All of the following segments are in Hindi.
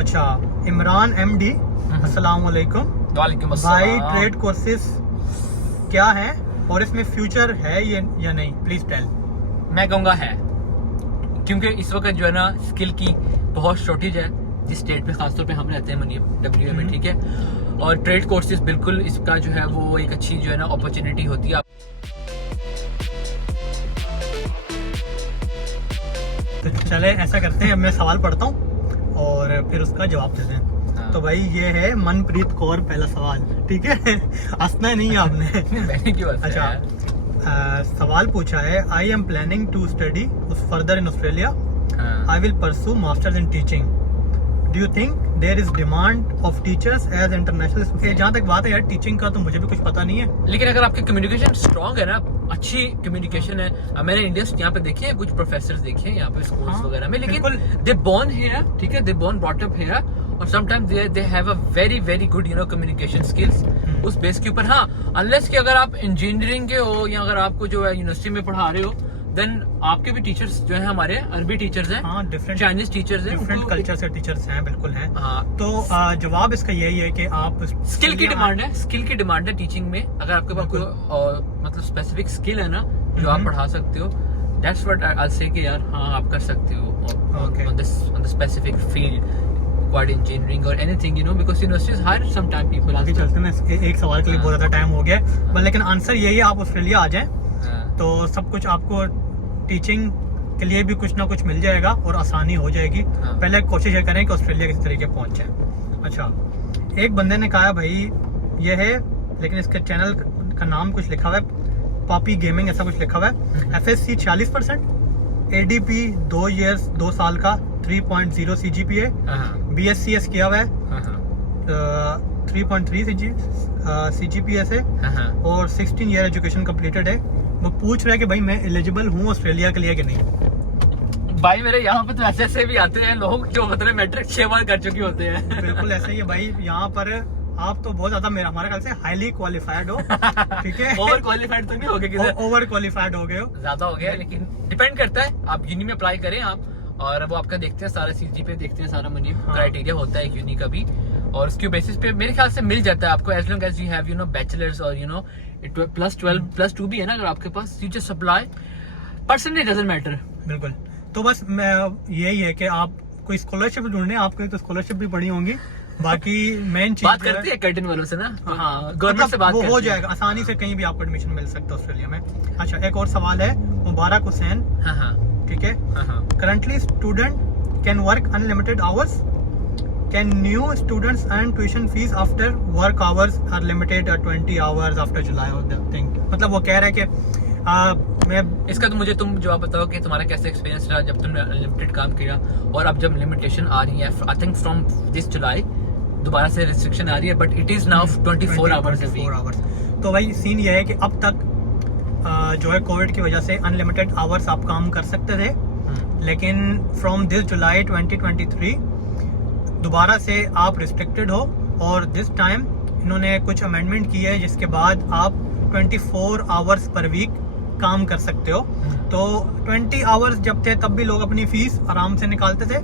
अच्छा, इमरान MD, अस्सलाम वालेकुम। वालेकुम भाई, अस्सलाम। ट्रेड कोर्सेज क्या है और इसमें फ्यूचर है या नहीं, प्लीज टेल। मैं कहूँगा है, क्योंकि इस वक्त जो है ना स्किल की बहुत शॉर्टेज है जिस स्टेट पे खासतौर पे हम रहते हैं मनीब WA में, ठीक है। और ट्रेड कोर्सेज बिल्कुल इसका जो है वो एक अच्छी जो है ना अपॉर्चुनिटी होती है। तो चले ऐसा करते हैं, अब मैं सवाल पढ़ता हूँ और फिर उसका जवाब देते हैं। हाँ। तो भाई ये है मनप्रीत कौर, पहला सवाल, ठीक है। हंसना नहीं है आपने। मैंने क्यों हंसा अच्छा, यार? सवाल पूछा है, I am planning to study further in Australia. हाँ। I will pursue masters in teaching. Do you think there is demand of teachers as international? जहाँ तक बात है यार टीचिंग का, तो मुझे भी कुछ पता नहीं है। लेकिन अगर आपकी कम्युनिकेशन स्ट्रांग है ना, अच्छी कम्युनिकेशन है। अब मैंने इंडियंस यहाँ पे देखे हैं, कुछ प्रोफेसर देखे हैं यहाँ पे स्कूल्स हाँ, वगैरह में, लेकिन बिल्कुल। दे बोर्न हियर, ठीक है, दे बोर्न ब्रॉट अप हियर, और sometimes they have a very good communication skills. उस बेस के ऊपर, हाँ, अनलेस कि अगर आप इंजीनियरिंग के हो या अगर आपको जो है यूनिवर्सिटी में पढ़ा रहे हो, देन आपके भी टीचर्स जो है हमारे अरबी टीचर्स हैं, हाँ, डिफरेंट चाइनीज टीचर्स हैं, डिफरेंट कल्चर से टीचर्स हैं, बिल्कुल हैं। हाँ, तो जवाब इसका यही है कि आप स्किल की डिमांड है टीचिंग में। अगर आपके पास कोई मतलब स्पेसिफिक स्किल है ना जो आप पढ़ा सकते हो, दैट्स व्हाट आई से कि यार हाँ आप कर सकते हो on the specific field, quad engineering और anything, you know, because universities hire some time people. आगे चलते हैं, एक सवाल के लिए बहुत ज्यादा टाइम हो गया है, बट लेकिन आंसर यही है, आप ऑस्ट्रेलिया आ जाएं तो सब कुछ आपको टीचिंग के लिए भी कुछ ना कुछ मिल जाएगा और आसानी हो जाएगी। हाँ। पहले कोशिश ये करें कि ऑस्ट्रेलिया किसी तरीके पहुंचे। अच्छा, एक बंदे ने कहा भाई ये है, लेकिन इसके चैनल का नाम कुछ लिखा हुआ है पापी गेमिंग, ऐसा कुछ लिखा हुआ है। FSC 40%, ADP 2 years 2 साल का 3.0 CGPA, BSCS किया हुआ है 3.3 CGPA से, और 16 year एजुकेशन कम्प्लीटेड है। वो पूछ रहा है कि भाई मैं एलिजिबल हूँ ऑस्ट्रेलिया के लिए कि नहीं। भाई मेरे यहाँ पे तो ऐसे भी आते हैं लोग जो मतलब मैट्रिक 6 बार कर चुके होते हैं। बिल्कुल ऐसा ही है भाई, यहाँ पर आप तो बहुत ज्यादा हमारे ख्याल से हाईली क्वालिफाइड हो, ठीक है। ओवर क्वालिफाइड तो नहीं हो गए किधर, ओवर क्वालिफाइड हो गए हो, ज्यादा हो गया, लेकिन डिपेंड करता है। आप यूनी में अप्लाई करें आप, और वो आपका देखते हैं सारा CGPA देखते हैं, सारा मनी क्राइटेरिया होता है एक यूनी का भी, और उसके बेसिस पे मेरे ख्याल से मिल जाता है आपको, as long as you have bachelors और +12 +2 भी है ना अगर आपके पास, you just apply, percentage doesn't matter. बिल्कुल। तो बस मैं यही है कि आप कोई स्कॉलरशिप ढूंढने, आपके तो स्कॉलरशिप भी पड़ी होंगी, बाकी मेन चीज बात करते हैं कर्टन वालों से ना, हाँ, गवर्नमेंट से बात वो करते हो हैं। जाएगा आसानी से, कहीं भी आपको एडमिशन मिल सकता है ऑस्ट्रेलिया में। अच्छा, एक और सवाल है मुबारक हुसैन, हाँ, ठीक है। Currently student can work unlimited hours, can new students earn tuition fees after work hours are limited 20 hours after July और थिंग। मतलब वो कह रहा है कि मैं इसका तो मुझे तुम जवाब बताओ कि तुम्हारा कैसा एक्सपीरियंस रहा जब तुमने अनलिमिटेड काम किया, और अब जब लिमिटेशन आ रही है, आई थिंक फ्रॉम दिस जुलाई दोबारा से रिस्ट्रिक्शन आ रही है, but it is now 24 hours. तो भाई सीन ये है कि अब तक जो है कोविड की वजह से अनलिमिटेड आवर्स आप काम कर सकते थे, लेकिन फ्रॉम दिस जुलाई 2023 दोबारा से आप रिस्ट्रिक्टेड हो, और दिस टाइम इन्होंने कुछ अमेंडमेंट की है जिसके बाद आप 24 आवर्स पर वीक काम कर सकते हो। तो 20 आवर्स जब थे तब भी लोग अपनी फीस आराम से निकालते थे,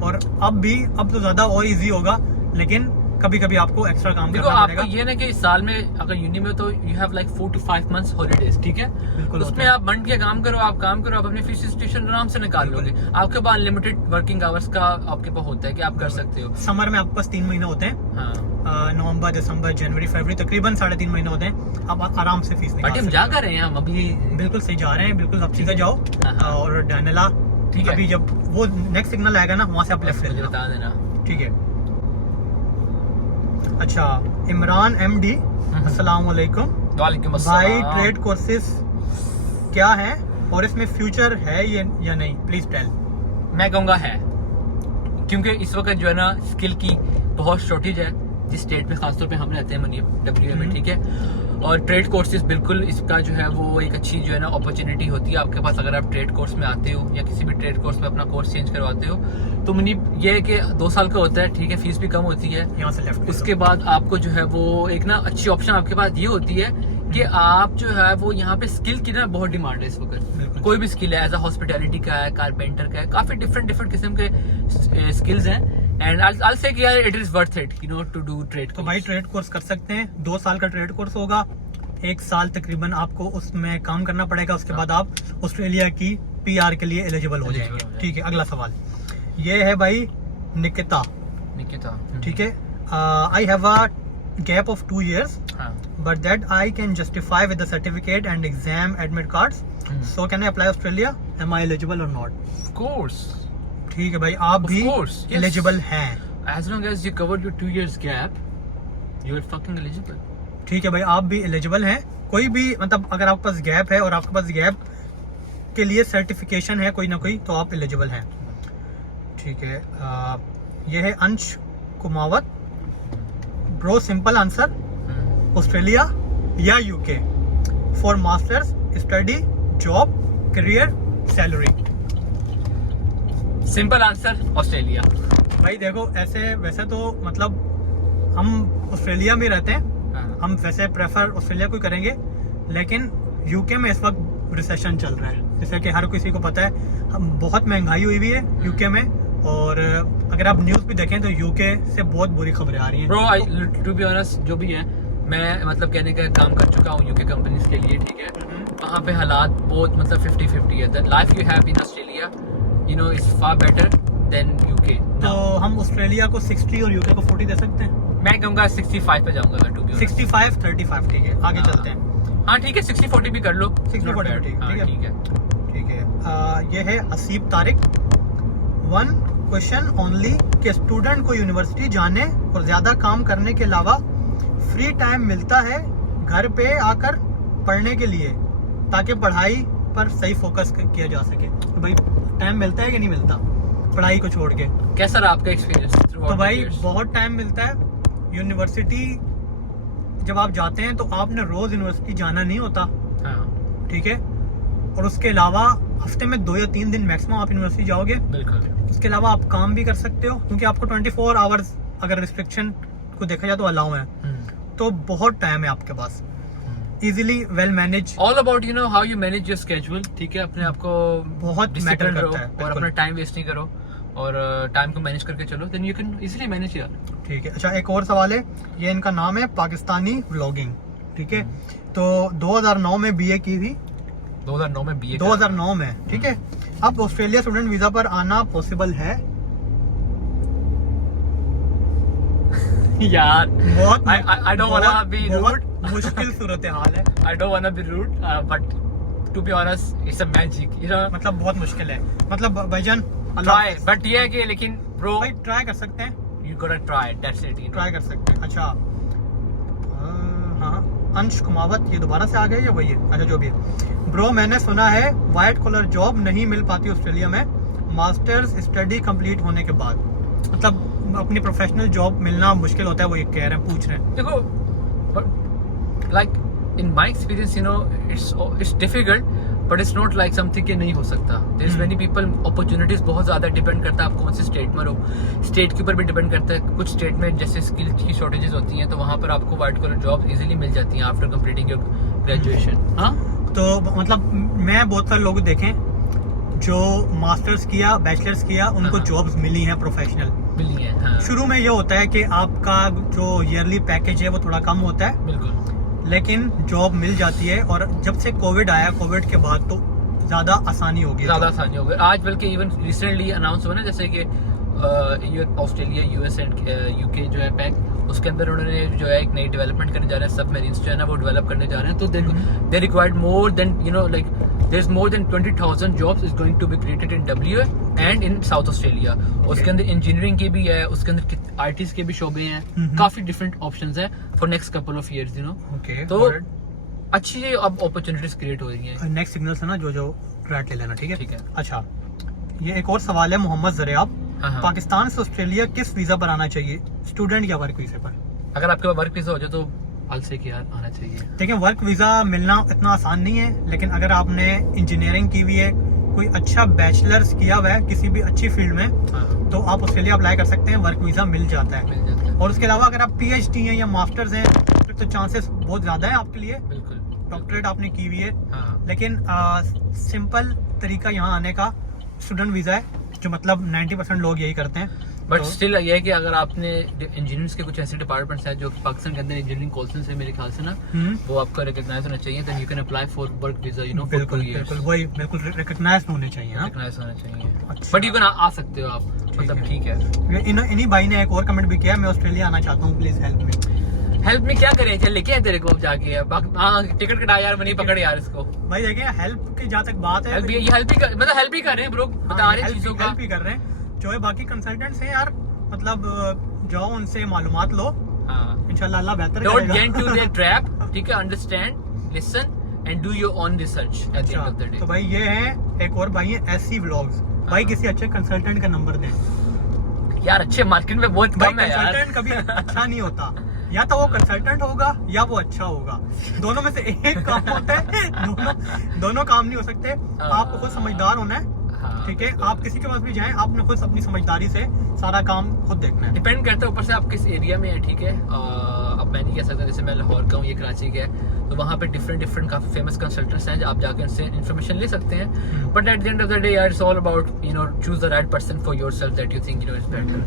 और अब तो ज्यादा और इजी होगा, लेकिन कभी कभी आपको एक्स्ट्रा काम देखो करना आपको पड़ेगा। ये ना कि इस साल में अगर यूनी में तो you have like 4 to 5 months holidays, ठीक है, बिल्कुल उसमें आप मंथ के काम करो, आप अपनी फीस स्टेशन आराम से निकाल लोगे। आपके पास अनलिमिटेड वर्किंग आवर्स का आपके पास होता है कि आप कर सकते हो। समर में आपके पास 3 महीने होते हैं, हाँ, नवंबर, दिसंबर, जनवरी, फरवरी, तकरीबन 3.5 महीने होते हैं। आप आराम से फीस निकाल बट हम सकते जा हो। कर रहे हैं, हम अभी बिल्कुल सही जा रहे हैं, बिल्कुल आप सीधा जाओ, हाँ। और डैनला, ठीक है, अभी जब वो नेक्स्ट सिग्नल आएगा ना, वहाँ से आप लेफ्ट ले मुझे लेना, बता देना। ठीक है। अच्छा, इमरान MD, अस्सलाम वालेकुम। वालेकुम भाई, अस्सलाम। ट्रेड कोर्सेज क्या है और इसमें फ्यूचर है या नहीं, प्लीज टेल। मैं कहूँगा है, क्योंकि इस वक्त जो है ना स्किल की बहुत शॉर्टेज है जिस स्टेट में खासतौर पे हम रहते हैं मनी WA में, ठीक है। और ट्रेड कोर्सेज बिल्कुल इसका जो है वो एक अच्छी जो है ना अपॉर्चुनिटी होती है आपके पास, अगर आप ट्रेड कोर्स में आते हो या किसी भी ट्रेड कोर्स में अपना कोर्स चेंज करवाते हो, तो मनी ये है कि 2 साल का होता है, ठीक है, फीस भी कम होती है। यहाँ से लेफ्ट उसके बाद आपको जो है वो एक ना अच्छी ऑप्शन आपके पास ये होती है कि आप जो है वो यहाँ पे स्किल की ना बहुत डिमांड है इस वक्त। कोई भी स्किल है, एज अ हॉस्पिटैलिटी का है, कारपेंटर का है, काफी डिफरेंट किस्म के स्किल्स हैं एंड I'll say कि यार it is worth it you know to do trade. तो भाई ट्रेड कोर्स कर सकते हैं, 2 साल का ट्रेड कोर्स होगा, 1 साल तकरीबन आपको उसमें काम करना पड़ेगा, उसके बाद आप ऑस्ट्रेलिया की PR के लिए एलिजिबल हो जाएंगे। ठीक है, अगला सवाल ये है भाई निकिता। ठीक है, I have a gap of 2 years but that I can justify with the certificate and exam admit cards. So can I apply Australia? Am I eligible or not? Of course. ठीक है भाई, आप भी course, yes. एलिजिबल हैं। As long as you covered your 2 years gap, you are fucking eligible. ठीक है भाई, आप भी एलिजिबल हैं। कोई भी मतलब अगर आपके पास गैप है और आपके पास गैप के लिए सर्टिफिकेशन है कोई ना कोई, तो आप एलिजिबल हैं। ठीक है, ये है Ansh Kumawat. Bro simple answer, Australia या UK for masters study job career salary. Simple answer Australia. भाई देखो, ऐसे वैसे तो मतलब हम ऑस्ट्रेलिया में रहते हैं, हम वैसे प्रेफर ऑस्ट्रेलिया को करेंगे, लेकिन यूके में इस वक्त रिसेशन चल रहा है, जैसे कि हर किसी को पता है। हम बहुत महंगाई हुई हुई है यूके में, और अगर आप न्यूज़ भी देखें तो यूके से बहुत बुरी खबरें आ रही हैं। ब्रो टू बी ऑनेस्ट, जो भी है मैं मतलब कहने का काम कर चुका हूँ यूके कंपनीज के लिए। ठीक है, वहाँ पे हालात बहुत मतलब 50-50 है। The life you have in Australia you know is far better than UK. तो हम ऑस्ट्रेलिया को 60 और यूके को 40 दे सकते हैं। मैं कहूँगा 65 पे जाऊँगा मैं, टू बी 65-35। ठीक है, आगे चलते हैं। हाँ ठीक है, 60-40 भी कर लो। 60-40 ठीक है। ठीक है, ये है हसीब तारिक। 1 क्वेश्चन ओनली कि स्टूडेंट को यूनिवर्सिटी जाने और ज्यादा काम करने के अलावा फ्री टाइम मिलता है घर पे आकर पढ़ने के लिए, ताकि पढ़ाई पर सही फोकस किया जा सके। तो भाई टाइम मिलता है कि नहीं मिलता पढ़ाई को छोड़ के? कैसा रहा आपका एक्सपीरियंस? तो भाई बहुत टाइम मिलता है। यूनिवर्सिटी जब आप जाते हैं तो आपने रोज यूनिवर्सिटी जाना नहीं होता। ठीक है, और उसके अलावा हफ्ते में 2 या 3 दिन मैक्सिमम आप यूनिवर्सिटी जाओगे। बिल्कुल। इसके अलावा आप काम भी कर सकते हो, क्योंकि आपको 24 आवर्स अगर रिस्ट्रिक्शन को देखा जाए तो अलाउ है। तो बहुत टाइम है आपके पास, easily well manage. All about you know how you manage your schedule. ठीक है, अपने आप को बहुत मैटर करता है और अपना टाइम वेस्ट नहीं करो और टाइम को मैनेज करके चलो, then you can easily manage यार। ठीक है, अच्छा एक और सवाल है। ये इनका नाम है पाकिस्तानी व्लॉगिंग। ठीक है, तो 2009 में BA की थी। 2009 में BA 2009 में। ठीक है, अब ऑस्ट्रेलिया स्टूडेंट वीजा पर आना पॉसिबल है? यार बहुत I don't wanna be rude. मुश्किल सूरत हाल है। I don't wanna be rude, but to be honest, it's a magic, you know. मतलब बहुत मुश्किल है, मतलब भाईजान Try, but ये है कि लेकिन bro, भाई ट्राई कर सकते हैं, you gotta try, that's it. Try कर सकते हैं। अच्छा हाँ, अंश कुमावत ये दोबारा से आ गए या वही है? अच्छा जो भी है। ब्रो मैंने सुना है वाइट कॉलर जॉब नहीं मिल पाती ऑस्ट्रेलिया में मास्टर्स स्टडी कंप्लीट होने के बाद, मतलब अपनी प्रोफेशनल जॉब मिलना मुश्किल होता है, वो ये कह रहे हैं, पूछ रहे हैं। देखो like in my experience you know it's difficult but it's not like something कि नहीं हो सकता। there is many people, opportunities बहुत ज़्यादा डिपेंड करता है आप कौन से स्टेट में रहो, स्टेट के ऊपर भी डिपेंड करता है। कुछ स्टेट में जैसे स्किल की शॉर्टेजेस होती हैं तो वहाँ पर आपको वाइट कॉलर जॉब इजीली मिल जाती हैं आफ्टर कंप्लीटिंग योर ग्रेजुएशन। हाँ, तो मतलब मैं बहुत सारे लोग देखें जो मास्टर्स किया, बैचलर्स किया, उनको जॉब्स मिली हैं प्रोफेशनल, मिली है। हाँ। शुरू में ये होता है कि आपका जो ईयरली पैकेज है वो थोड़ा कम होता है, बिल्कुल, लेकिन जॉब मिल जाती है। और जब से कोविड आया, कोविड के बाद तो ज्यादा आसानी हो गई, ज़्यादा आसानी हो गई। आज बल्कि इवन रिसेंटली अनाउंस हुआ ना, जैसे कि ऑस्ट्रेलिया, US एंड UK जो है पैक, उसके अंदर उन्होंने जो है एक नई डेवलपमेंट करने जा रहे हैं, सबमरीन्स जो है ना वो डेवलप करने जा रहे हैं। तो they required more than you know like there is more than 20,000 jobs is going to be created in WA and in south Australia. उसके अंदर इंजीनियरिंग के भी है, उसके अंदर ITs के भी शोबे हैं, काफी डिफरेंट ऑप्शंस है for next couple of years you know. Okay, तो अच्छी अब अपॉर्चुनिटीज क्रिएट हो रही हैं। नेक्स्ट सिग्नल से ना जो राइट ले लेना, ठीक है? ठीक है। अच्छा, ये एक और सवाल है मोहम्मद जरियाब। हाँ। पाकिस्तान से ऑस्ट्रेलिया किस वीजा पर आना चाहिए, स्टूडेंट या वर्क वीजा पर? अगर आपके पास वर्क वीजा हो जाए तो I'll say कि यार आना चाहिए। देखिए, वर्क वीजा मिलना इतना आसान नहीं है, लेकिन अगर आपने इंजीनियरिंग की हुई है, कोई अच्छा बैचलर्स किया हुआ है किसी भी अच्छी फील्ड में, हाँ। तो आप ऑस्ट्रेलिया अप्लाई कर सकते हैं, वर्क वीजा मिल जाता है। मिल जाता है। और उसके अलावा अगर आप PhD हैं या मास्टर्स हैं तो चांसेस बहुत ज्यादा है आपके लिए, बिल्कुल, डॉक्टरेट आपने की हुई है। हाँ। लेकिन सिंपल तरीका यहाँ आने का स्टूडेंट वीज़ा है, जो मतलब 90% लोग यही करते हैं। बट तो- स्टिल ये है कि अगर आपने इंजीनियर्स के कुछ ऐसे डिपार्टमेंट्स हैं जो पाकिस्तान के अंदर इंजीनियरिंग कॉलेज से मेरे ख्याल से ना वो आपका रिकॉग्नाइज होना चाहिए, then you can apply for work visa, you know, for 2 बिल्कुल years बिल्कुल वही बिल्कुल रिकॉग्नाइज होने चाहिए। हाँ रिकॉग्नाइज होना चाहिए। अच्छा। बट यू कैन आ सकते हो आप, मतलब है। ठीक है। इन्हीं भाई ने एक और कमेंट भी किया, मैं ऑस्ट्रेलिया आना चाहता हूँ, प्लीज हेल्प मी। हेल्प में क्या करें, चल लेके आए तेरे को जाके। हाँ टिकट कटा यार, मनी पकड़ यार इसको। भाई देखिए हेल्प की जहाँ तक बात है, हेल्प मतलब हेल्प ही कर रहे हैं ब्रो, बता रहे हैं चीजों का। हेल्प ही कर रहे हैं। जो है बाकी कंसल्टेंट्स हैं यार, मतलब जाओ उनसे मालूमात लो, हाँ, इंशाल्लाह अल्लाह बेहतर डोंट करेगा। गेट इनटू देयर ट्रैप, ठीक है, understand, listen and do your own research eight the and अच्छा, ऑफ द डे। तो भाई ये है एक और भाई है एससी व्लॉग्स, भाई किसी अच्छे कंसल्टेंट का नंबर दें। यार अच्छे मार्केट में बहुत भाई कम है यार। कंसल्टेंट कभी अच्छा नहीं होता, या तो वो कंसल्टेंट होगा या वो अच्छा होगा, दोनों में से एक काम होता है, दोनों काम नहीं हो सकते। आपको खुद समझदार होना है, हाँ, ठीक है, बिल्कुल। आप किसी के पास भी जाएं, आपने खुद अपनी समझदारी से सारा काम खुद देखना है। डिपेंड करता है ऊपर से आप किस एरिया में है, ठीक है। अब मैं नहीं कह सकता, जैसे मैं लाहौर का हूँ, ये कराची का है, तो वहाँ पे डिफरेंट काफी फेमस कंसल्टेंट्स हैं, आप जाकर उनसे इन्फॉर्मेशन ले सकते हैं। But at the end of the day यार it's all about, you know, choose the right person for yourself that you think you know is better.